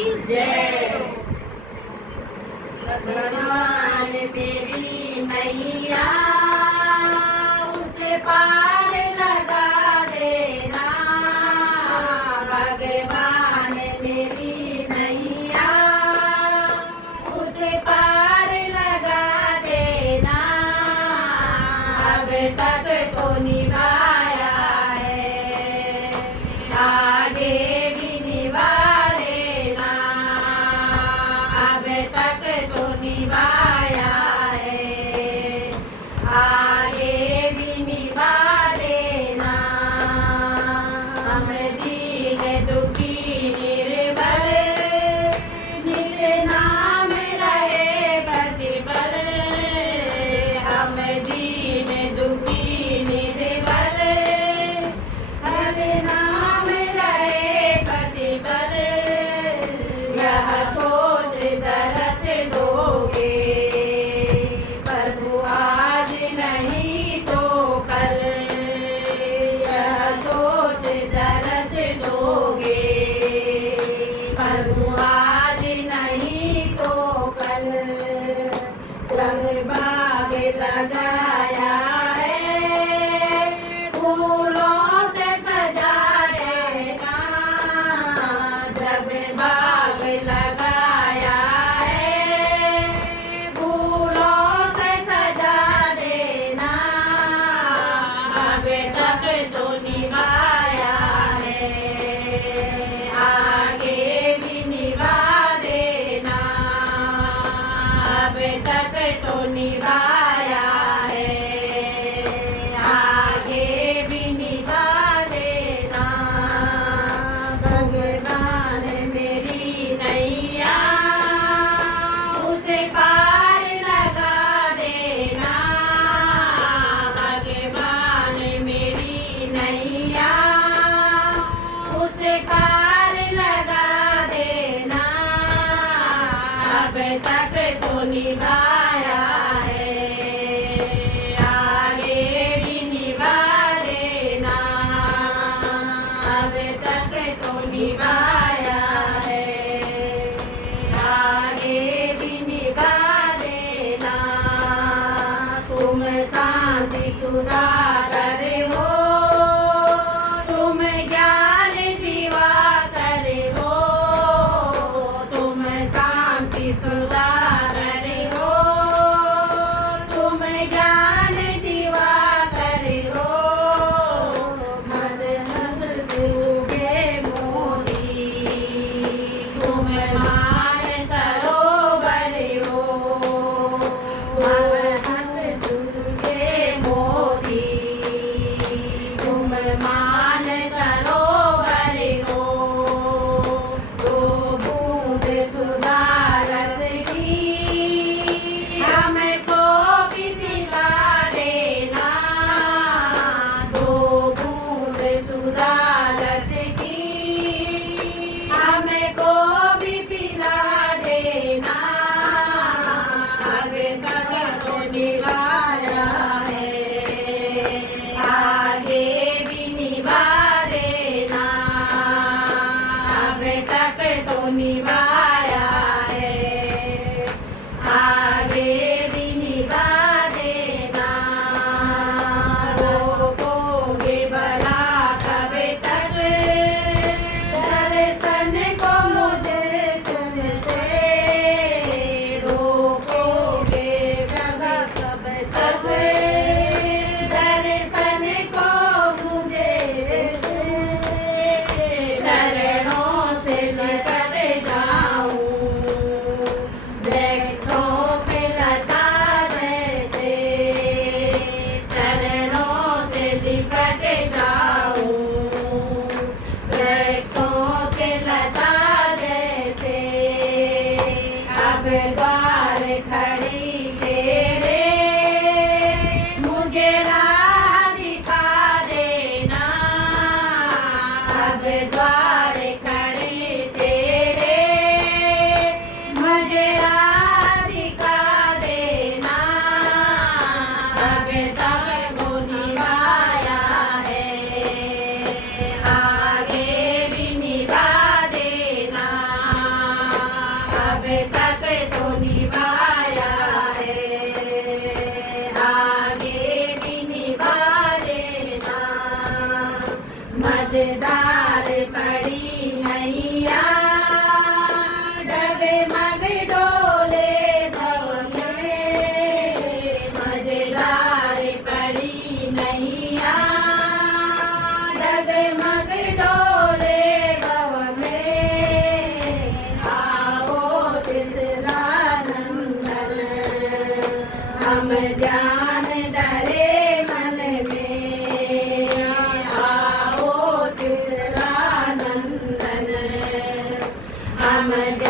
जय। भगवान मेरी नैया उसे पार लगा देना। भगवान मेरी नैया उसे पार लगा देना। अब तक तो निभाया है, आगे भी निभा देना। अब तक तो निभाया है, आगे भी निभा देना। हम दीन दुखी निर्बल नित नाम रहे प्रतिबल। हम दीन दुखी निर्बल नित नाम रहे प्रतिबल। यह सोच दरस दोगे प्रभु आज नहीं तो कल। यह सोच दरस दोगे प्रभु आज नहीं तो कल। रंग बाग लगाया है, फूलों से सजा देना। जब बाग लगाया है, फूलों से सजा देना। अब तक तो निभाया है, आगे भी निभा देना। अब तक तो निभाया है, आगे भी निभा देना। भगवान मेरी नैया उसे पार लगा देना। भगवान मेरी नैया उसे पार लगा देना। अब तक तो निभाया है, आगे भी निभा देना। अब तक तो निभाया है, आगे भी निभा देना। तुम शांति सुधाकर हो, तुम ज्ञान दिवाकर हो। तुम शांति सुधाकर हो, तुम ज्ञान दिवाकर हो। हंस हंस दूगे मोदी, तुम मान सरोवर हो। हंस दूगे मोदी, तुम मान सरोवर हो। दो बूंद सुधा रस की हमको भी पिला देना। दो बूंद सुधा रस की हमको भी पिला देना। अब तक तो निभाया है, आगे भी निभा देना। अब तक तो निभाया है, आगे भी निभा देना। रोकोगे भला कब तक दर्शन को मुझे तुमसे। रोकोगे भला कब तक दर्शन को मुझे तुमसे। चरणों से निकट जा समझ